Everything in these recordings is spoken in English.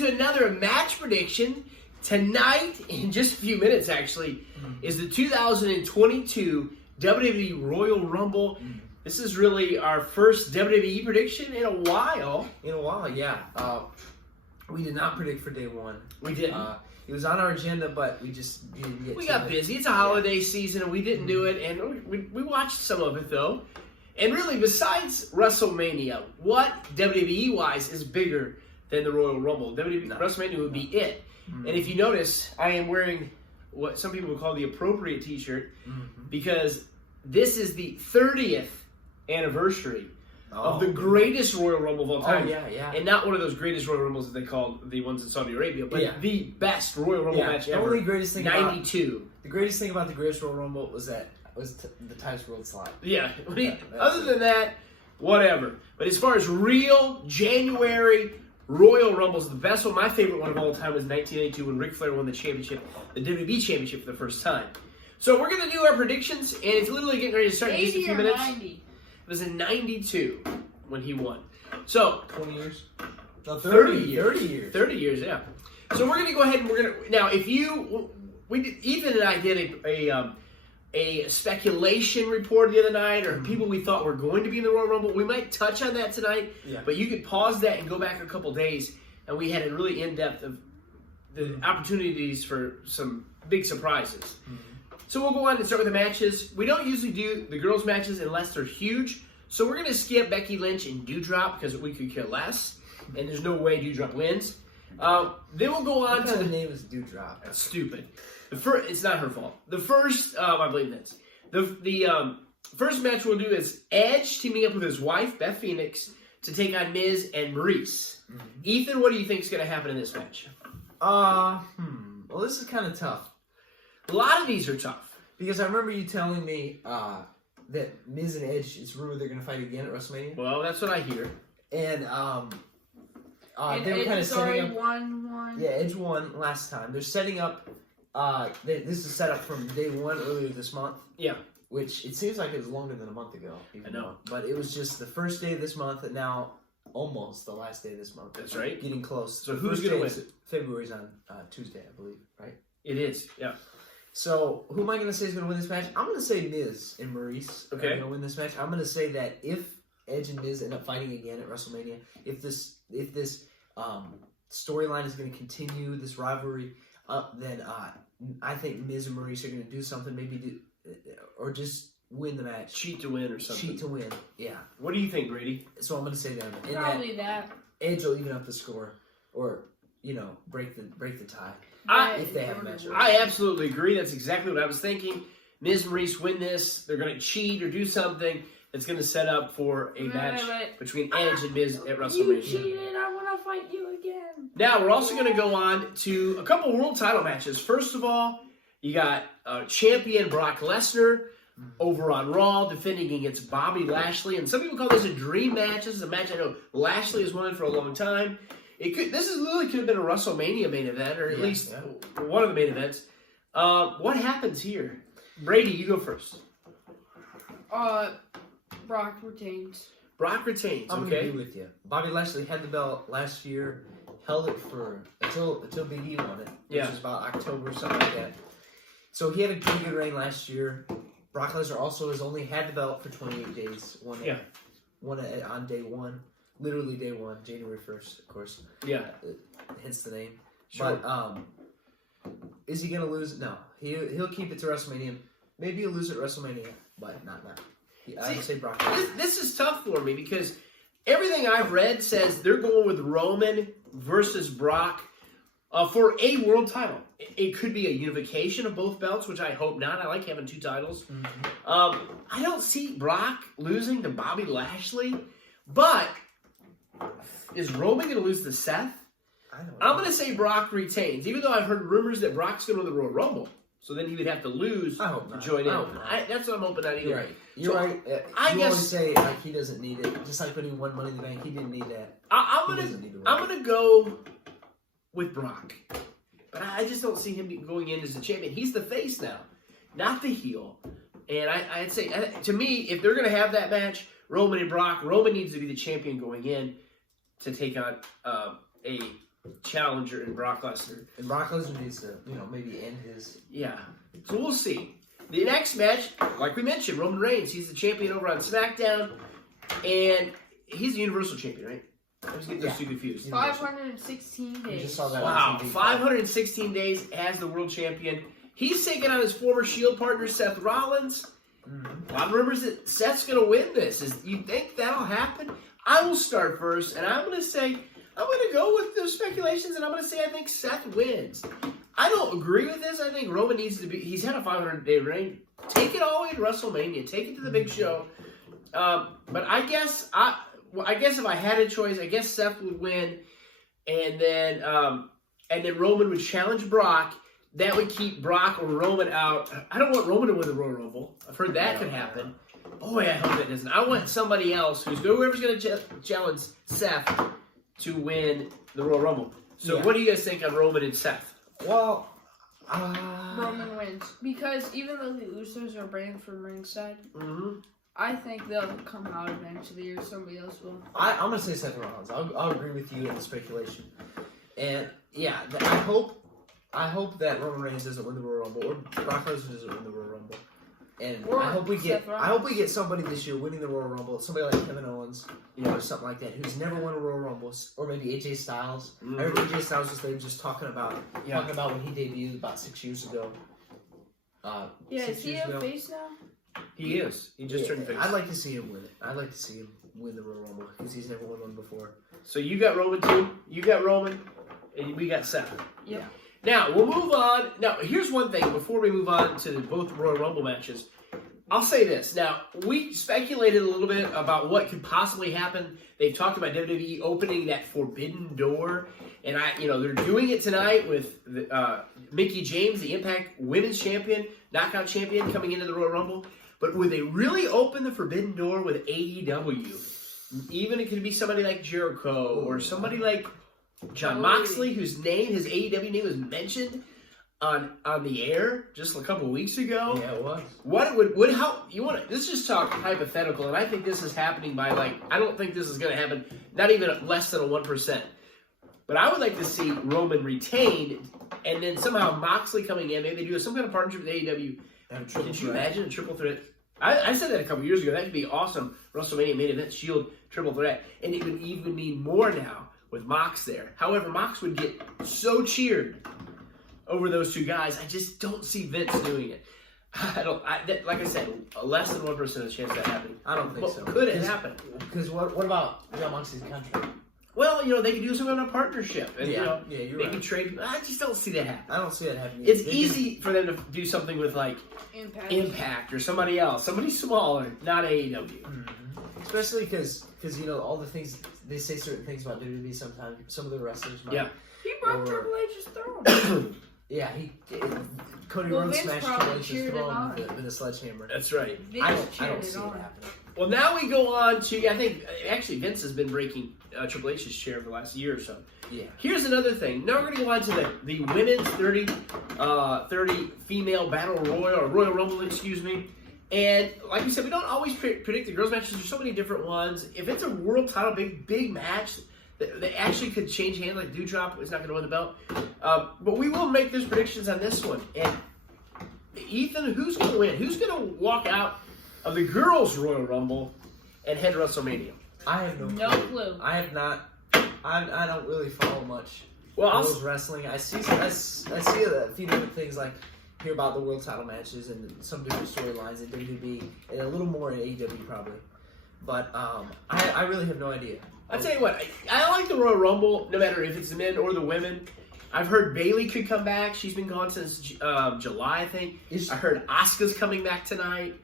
to another match prediction. Tonight, in just a few minutes actually, is the 2022 WWE Royal Rumble. This is really our first WWE prediction in a while. Yeah. We did not predict for day one. We didn't. It was on our agenda, but we just didn't get to it. We got busy. It's a holiday season, and we didn't do it. And we watched some of it, though. And really, besides WrestleMania, what WWE-wise is bigger than the Royal Rumble? WrestleMania would be it. And if you notice, I am wearing what some people would call the appropriate T-shirt because this is the 30th anniversary of the greatest Royal Rumble of all time. Yeah. And not one of those greatest Royal Rumbles that they called the ones in Saudi Arabia, but the best Royal Rumble match ever. The only greatest thing 92. The greatest thing about the greatest Royal Rumble was that the Times World slide. Yeah. Other than that, whatever. But as far as real January Royal Rumbles, the best one, my favorite one of all time was 1982 when Ric Flair won the championship, the WWE championship for the first time. So we're going to do our predictions, and it's literally getting ready to start in just a few minutes. 90. It was in 92 when he won. So 20 years? No, 30 years. 30 years. 30 years, yeah. So we're going to go ahead and we're going to... Now, if you... Ethan and I did a speculation report the other night, or people we thought were going to be in the Royal Rumble. We might touch on that tonight, but you could pause that and go back a couple days, and we had a really in-depth of the opportunities for some big surprises. So we'll go on and start with the matches. We don't usually do the girls' matches unless they're huge, so we're going to skip Becky Lynch and Doudrop because we could care less, and there's no way Doudrop wins. Then we'll go on to the name is Doudrop. That's stupid. It's not her fault. The first, I believe that's the first match we'll do is Edge teaming up with his wife Beth Phoenix to take on Miz and Maurice. Ethan, what do you think is going to happen in this match? Well, this is kind of tough. A lot of these are tough because I remember you telling me that Miz and Edge, it's rumored they're going to fight again at WrestleMania. Well, that's what I hear. And they were kind of setting up. Won. Yeah, Edge won last time. They're setting up. This is set up from day one earlier this month. Yeah. Which it seems like it was longer than a month ago. I know. But it was just the first day of this month, and now almost the last day of this month. That's right. Getting close. So who's going to win? February's on Tuesday, I believe, right? It is, yeah. So who am I going to say is going to win this match? I'm going to say Miz and Maurice are going to win this match. I'm going to say that if Edge and Miz end up fighting again at WrestleMania, if this storyline is going to continue, this rivalry, then I think Miz and Maurice are going to do something, or just win the match. Cheat to win or something. Cheat to win, yeah. What do you think, Grady? So I'm going to say them. Probably that. Edge will even up the score, or break the tie if they have a match. I absolutely agree. That's exactly what I was thinking. Miz and Maurice win this. They're going to cheat or do something that's going to set up for a match between Edge and Miz at WrestleMania. You cheated. I want to fight you again. Now, we're also going to go on to a couple world title matches. First of all, you got champion Brock Lesnar over on Raw defending against Bobby Lashley. And some people call this a dream match. This is a match I know Lashley has wanted for a long time. This literally could have been a WrestleMania main event, or at least one of the main events. What happens here? Brady, you go first. Brock retains. Brock retains, I'm going to agree with you. Bobby Lashley had the belt last year, held it until Big E won it, which was about October, something like that. So he had a pretty good reign last year. Brock Lesnar also has only had the belt for 28 days. Won it on day one. Literally day one, January 1st, of course. Yeah. Hence the name. Sure. But is he going to lose? No. He'll keep it to WrestleMania. Maybe he'll lose at WrestleMania, but not now. I would say Brock. This is tough for me because everything I've read says they're going with Roman versus Brock for a world title. It could be a unification of both belts, which I hope not. I like having two titles. I don't see Brock losing to Bobby Lashley, but is Roman going to lose to Seth? I'm going to say Brock retains, even though I've heard rumors that Brock's going to win the Royal Rumble. So then he would have to lose to join in. That's what I'm hoping not either. You're right. I guess always say he doesn't need it. Just like when he won Money in the Bank, he didn't need that. I'm gonna go with Brock, but I just don't see him going in as a champion. He's the face now, not the heel. And I'd say, to me, if they're gonna have that match, Roman and Brock, Roman needs to be the champion going in to take on a challenger in Brock Lesnar. And Brock Lesnar needs to, maybe end his. Yeah. So we'll see. The next match, like we mentioned, Roman Reigns. He's the champion over on SmackDown, and he's the Universal Champion, right? I was getting those two confused. 516 days. You just saw that. Wow, on TV. 516 days as the world champion. He's taking on his former Shield partner, Seth Rollins. A lot of rumors that Seth's going to win this. You think that'll happen? I will start first, and I'm going to go with those speculations, and I'm going to say I think Seth wins. I don't agree with this. I think Roman needs to be. He's had a 500-day reign. Take it all the way to WrestleMania. Take it to the big show. But I guess if I had a choice, I guess Seth would win, and then Roman would challenge Brock. That would keep Brock or Roman out. I don't want Roman to win the Royal Rumble. I've heard that could happen. Boy, I hope that doesn't. I want somebody else whoever's going to challenge Seth to win the Royal Rumble. So what do you guys think on Roman and Seth? Well, Roman wins. Because even though the Usos are banned from ringside, I think they'll come out eventually, or somebody else will. I'm going to say Seth Rollins. I'll agree with you in the speculation. And, yeah, I hope that Roman Reigns doesn't win the Royal Rumble, or Brock Lesnar doesn't win the Royal Rumble. And I hope we get somebody this year winning the Royal Rumble, somebody like Kevin Owens, or something like that, who's never won a Royal Rumble, or maybe AJ Styles. I heard AJ Styles was just talking about when he debuted about 6 years ago. Is he a face now? He is. He just turned face. I'd like to see him win it. I'd like to see him win the Royal Rumble because he's never won one before. So you got Roman too. You got Roman, and we got Seth. Yep. Now, we'll move on. Now, here's one thing before we move on to both Royal Rumble matches. I'll say this. Now, we speculated a little bit about what could possibly happen. They've talked about WWE opening that forbidden door. And, they're doing it tonight with Mickie James, the Impact Women's Champion, Knockout Champion, coming into the Royal Rumble. But would they really open the forbidden door with AEW? Even it could be somebody like Jericho or somebody like John Moxley, his AEW name was mentioned on the air just a couple of weeks ago. Yeah, it was. Let's just talk hypothetical, and I think this is happening by I don't think this is going to happen, not even less than a 1%. But I would like to see Roman retained, and then somehow Moxley coming in, maybe they do some kind of partnership with AEW. Could you imagine a triple threat? I said that a couple years ago. That could be awesome. WrestleMania main event, Shield, triple threat. And it would even mean more now with Mox there. However, Mox would get so cheered over those two guys. I just don't see Vince doing it. Like I said, less than 1% of the chance that happening. I don't think so. Could it happen? Because what about John Moxley's contract? Well, they could do some kind of partnership. And, you're maybe right. trade. I just don't see that happening. I don't see that happening. It's easy for them to do something with, Impact or somebody else. Somebody smaller, not AEW. Mm-hmm. Especially because all the things, they say certain things about WWE sometimes. Some of the wrestlers might. Yeah. He broke Triple H's throne. Yeah, Cody Rhodes Vince smashed probably Triple H's cheered it throne on. with a sledgehammer. That's right. I Vince don't cheered see it it on. happening. Well, now we go on to, I think, actually, Vince has been breaking Triple H's chair for the last year or so. Yeah. Here's another thing. Now we're going to go on to the women's 30 female battle royal, or Royal Rumble, excuse me. And like we said, we don't always predict the girls' matches. There's so many different ones. If it's a world title, big match, they actually could change hands, like Doudrop is not going to win the belt. But we will make those predictions on this one. And Ethan, who's going to win? Who's going to walk out of the girls' Royal Rumble and head to WrestleMania? I have No clue. I have not. I don't really follow much girls wrestling. I see a few different things, like hear about the world title matches and some different storylines in WWE, and a little more in AEW probably. But I really have no idea. I'll tell you what, I like the Royal Rumble, no matter if it's the men or the women. I've heard Bayley could come back. She's been gone since July, I think. I heard Asuka's coming back tonight.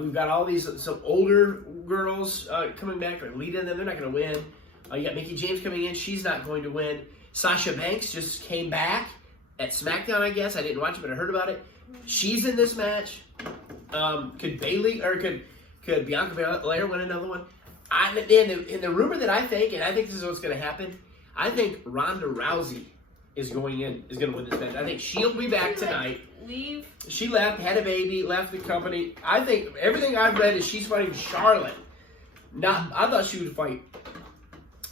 We've got all some older girls coming back, like Lita and them. They're not going to win. You got Mickie James coming in. She's not going to win. Sasha Banks just came back at SmackDown, I guess. I didn't watch it, but I heard about it. She's in this match. Could Bayley or could Bianca Belair win another one? In the rumor that I think, and I think this is what's going to happen, I think Ronda Rousey is going to win this match. I think she'll be back tonight. Leave. She left, had a baby, left the company. I think everything I've read is she's fighting Charlotte. I thought she would fight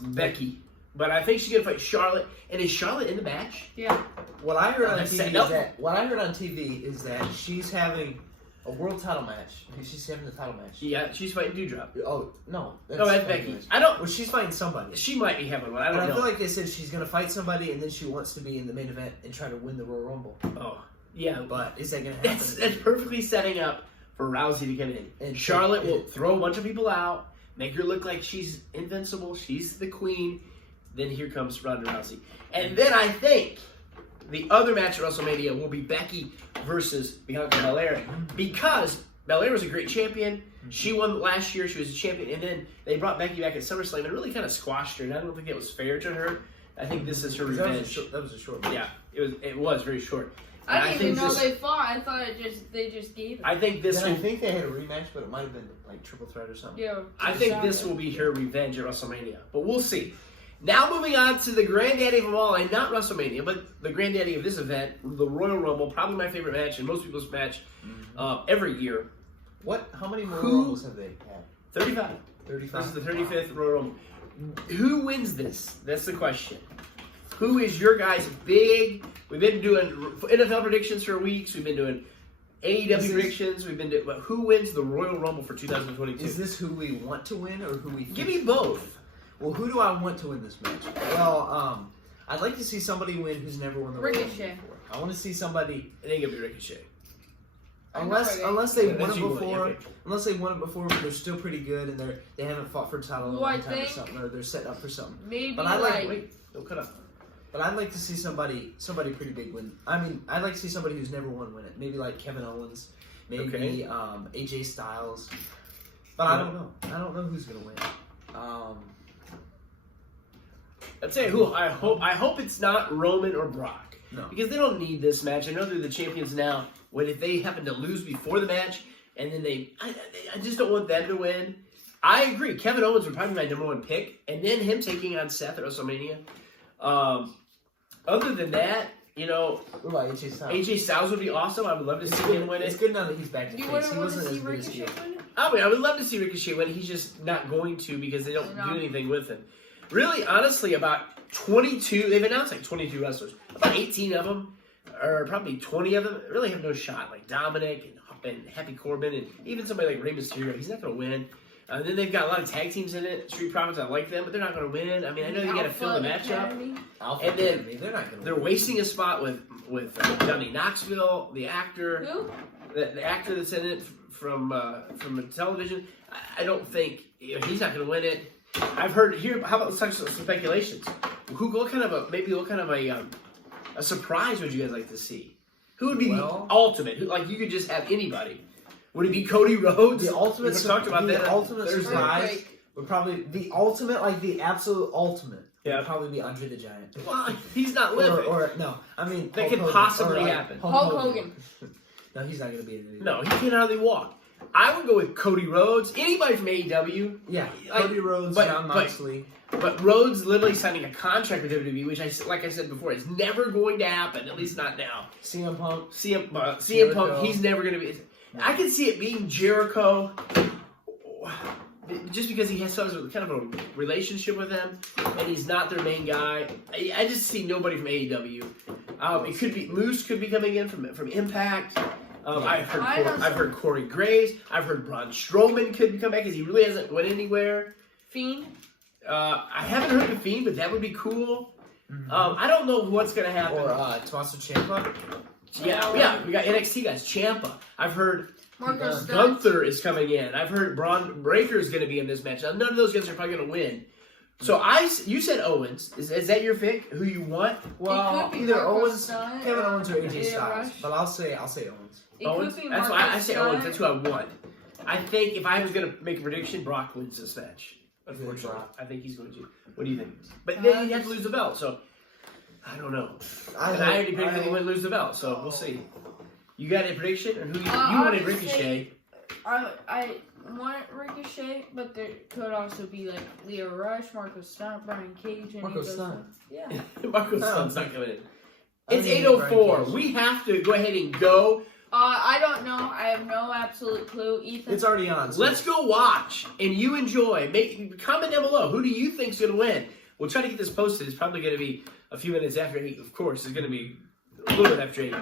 Becky But I think she's gonna fight Charlotte. And is Charlotte in the match? Yeah. What I heard on That's TV setting is up. that she's having a world title match. She's having the title match. Yeah, she's fighting Doudrop. Oh no, No, that's Becky. I don't. Well, she's fighting somebody. She might be having one. I But don't I know. feel like they said she's gonna fight somebody, and then she wants to be in the main event and try to win the Royal Rumble. Oh, yeah. But is that gonna happen? That's perfectly setting up for Rousey to come in. And Charlotte will throw a bunch of people out, make her look like she's invincible, she's the queen. Then here comes Ronda Rousey. And then I think the other match at WrestleMania will be Becky versus Bianca Belair. Because Belair was a great champion. She won last year. She was a champion. And then they brought Becky back at SummerSlam and really kind of squashed her. And I don't think it was fair to her. I think this is her revenge. That was a short match. Yeah, it was very short. I And didn't even know this- they fought. I thought they just gave it. I think this Then I will, think they had a rematch, but it might have been like triple threat or something. Yeah. I think this will be her revenge at WrestleMania. But we'll see. Now moving on to the granddaddy of them all, and not WrestleMania, but the granddaddy of this event, the Royal Rumble, probably my favorite match and most people's match every year. How many more Who- Rumbles have they had? 35. 35. This is the 35th Royal Rumble. Who wins this? That's the question. Who is your guys' big? We've been doing NFL predictions for weeks. We've been doing AEW predictions. We've been doing. But who wins the Royal Rumble for 2022? Is this who we want to win or who we think? Give me both. Well, who do I want to win this match? Well, I'd like to see somebody win who's never won the Royal Rumble Ricochet. before. I want to see somebody, It ain't gonna be Ricochet. unless they Yeah, won that's it you, before, okay. unless they won it before, but they're still pretty good and they haven't fought for a title in a Well, I long time or think- something, or they're setting up for something. Maybe But I like- Wait, don't cut off. But I'd like to see somebody pretty big win. I mean, I'd like to see somebody who's never won win it. Maybe like Kevin Owens, maybe Okay. AJ Styles. But I don't know. I don't know who's gonna win. I'd say who I hope it's not Roman or Brock. No. Because they don't need this match. I know they're the champions now. What if they happen to lose before the match and then I just don't want them to win. I agree. Kevin Owens would probably be my number one pick, and then him taking on Seth at WrestleMania. Other than that, What about AJ Styles? AJ Styles would be awesome. I would love to see him win It's it. good now that he's back to You face. wouldn't He want to wasn't see as good as he Ricochet is. win it? I would love to see Ricochet win. He's just not going to because they don't No. do anything with him. Really, honestly, about 22, they've announced like 22 wrestlers. About 18 of them, or probably 20 of them, really have no shot. Like Dominic and Happy Corbin and even somebody like Rey Mysterio. He's not going to win. And then they've got a lot of tag teams in it. Street Profits, I like them, but they're not going to win. I mean, I know you got to fill the matchup. Academy. Alpha And then Academy, they're not gonna They're win. wasting a spot with Johnny Knoxville, the actor. Who? The actor that's in it from the television. I don't think he's not going to win it. I've heard here. How about some speculations? What kind of a surprise would you guys like to see? Who would be the ultimate? Like you could just have anybody. Would it be Cody Rhodes? The ultimate, We talked about that. the ultimate Thursday. surprise would probably the ultimate, like the absolute ultimate. Yeah. Would probably be Andre the Giant. Well, he's not living. Or no, I mean That Hulk could Hogan. possibly Or, like, happen. Hulk Hogan. No, he's not going to be in it. No, he can hardly walk. I would go with Cody Rhodes. Anybody from AEW. Yeah, Like, Cody Rhodes, but- Jon but- Moxley. But Rhodes literally signing a contract with WWE, which like I said before, is never going to happen. At least not now. CM Punk. CM Punk, Jericho. he's never going to be. I can see it being Jericho, just because he has kind of a relationship with them, and he's not their main guy. I just see nobody from AEW. It could be Moose could be coming in from Impact. I've heard Corey Graves. I've heard Braun Strowman could come back because he really hasn't went anywhere. Fiend. I haven't heard of Fiend, but that would be cool. I don't know what's going to happen. Or Tommaso Ciampa. Yeah, we got NXT guys. Ciampa. I've heard Marco Stunt. Gunther is coming in. I've heard Braun Breaker is going to be in this match. Now, none of those guys are probably going to win. So you said Owens. Is that your pick? Who you want? Well, could be either Marco Owens, Stunt Kevin Owens, or AJ Lio Styles. Rush. But I'll say Owens. It Owens. could be That's Marco why I say Stunt. Owens. That's who I want. I think if I was going to make a prediction, Brock wins this match. Unfortunately, Brock. I think he's going to. What do you think? But then he'd have to lose the belt. So I don't know. I already picked that he wouldn't lose the belt. So we'll see. You got a prediction, or who you wanted obviously- Ricochet? I want Ricochet, but there could also be like Lio Rush, Marco Stunt, Brian Cage, and Marco Stunt. Yeah. Marco Stunt's not coming in. I It's mean, 8:04. Brian Cage. We have to go ahead and go. I don't know. I have no absolute clue. Ethan. It's already on. So Let's go watch and you enjoy. Comment down below. Who do you think's going to win? We'll try to get this posted. It's probably going to be a few minutes after 8, of course. It's going to be a little bit after 8.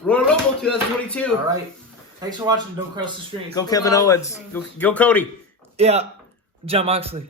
Royal Rumble 2022. All right. Thanks for watching. Don't cross the streams. Go Kevin Owens. Go Cody. Yeah. John Moxley.